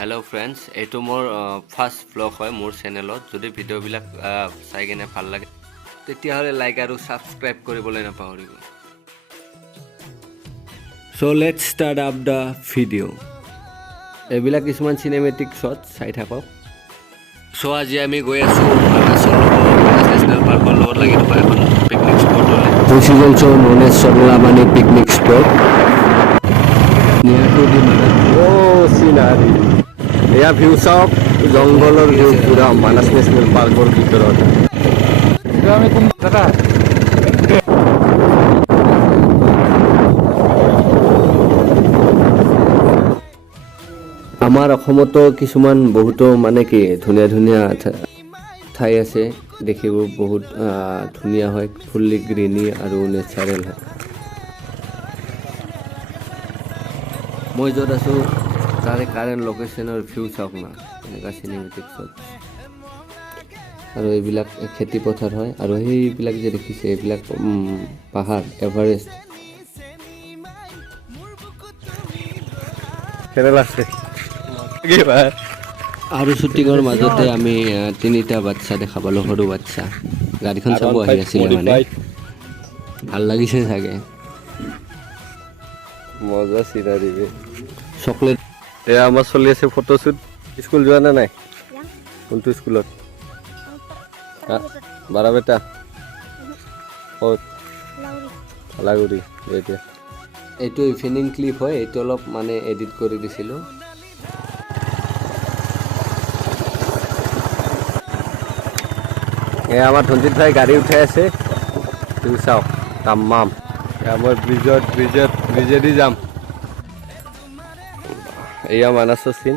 hello friends एटू मोर first blog है मोर चैनेलत যদি ভিডিওবিলাক চাই কিনে ভাল লাগে তেতিয়াহলে লাইক আৰু সাবস্ক্ৰাইব কৰিবলৈ নাপাহৰিব so let's start up the video এবিলাক কিছুমান সিনেমেটিক শট চাই থাকক সো আজি আমি গৈ আছো ন্যাশনাল পাৰ্কৰ লগত লাগি থকা এখন পিকনিক স্পটলৈ this is also known as Saralamani picnic spot near to the Manas ও সিনাৰি এয়া ভিউ চাওক জংগলৰ ভিউ পুৰা মানাস ন্যাশনাল পাৰ্কৰ ভিতৰত আমি কোন দাদা আমাৰ অসমতো কিছুমান বহুতো মানে কি ধুনীয়া ধুনীয়া ঠাই আছে দেখিব বহুত ধুনীয়া হয় ফুল্লি গ্ৰীনি আৰু নেচাৰেল হয় মই য'ত আছো তাৰে কাৰেণ্ট লোকেশ্যনৰ ভিউ চাওক না এনেকুৱা চিনেমেটিক শ্বট আৰু এইবিলাক খেতি পথাৰ হয় আৰু সেইবিলাক যে দেখিছে এইবিলাক পাহাৰ এভাৰেষ্ট আৰু শ্বুটিঙৰ মাজতে আমি তিনিটা বাচ্চা দেখা পালোঁ সৰু বাচ্চা গাড়ীখন চাব আহি আছিলে মানে ভাল লাগিছে চাগে মজা চিনাৰী চকলেট এয়া আমাৰ চলি আছে ফটোশ্বুট স্কুল যোৱা নে নাই কোনটো স্কুলত বাৰা বেটা ক'ত লাগুৰি এতিয়া এইটো ইভিনিং ক্লিপ হয় এইটো অলপ মানে এডিট কৰি দিছিলোঁ এয়া আমাৰ ধনজিত ভাই গাড়ী উঠাই আছে তুমি চাওক তামাম মই ব্ৰিজেদি যাম এয়া মানাসৰ চিন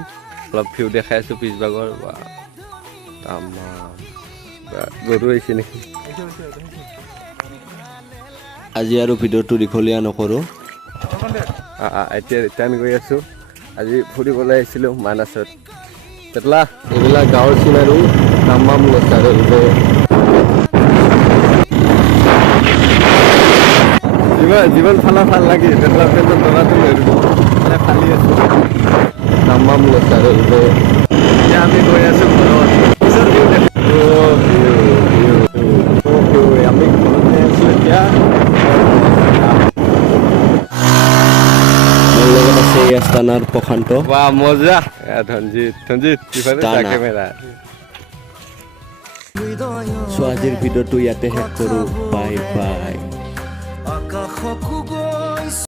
অলপ ভিউ দেখাই আছোঁ পিছভাগৰ তামাম গৰু আহিছে নেকি আজি আৰু ভিডিঅ'টো দীঘলীয়া নকৰোঁ এতিয়া ৰিটাৰ্ণ গৈ আছোঁ আজি ফুৰিবলৈ আহিছিলোঁ মানাসত তেতলা এইবিলাক গাঁৱৰ চিন আৰু তামাম নেচাৰেল জীৱন ফালা ভাল লাগি তেতলা পেটত দৰাটো লৈ ফালি আছোঁ তামাম নেচাৰেল এতিয়া আমি গৈ আছোঁ ঘৰত আমি ঘৰতে আছোঁ এতিয়া আস্তানাৰ প্ৰশান্ত মজা ধনজিত কেমেৰা চ' আজিৰ ভিডিঅ'টো ইয়াতে শেষ কৰোঁ বাই বাই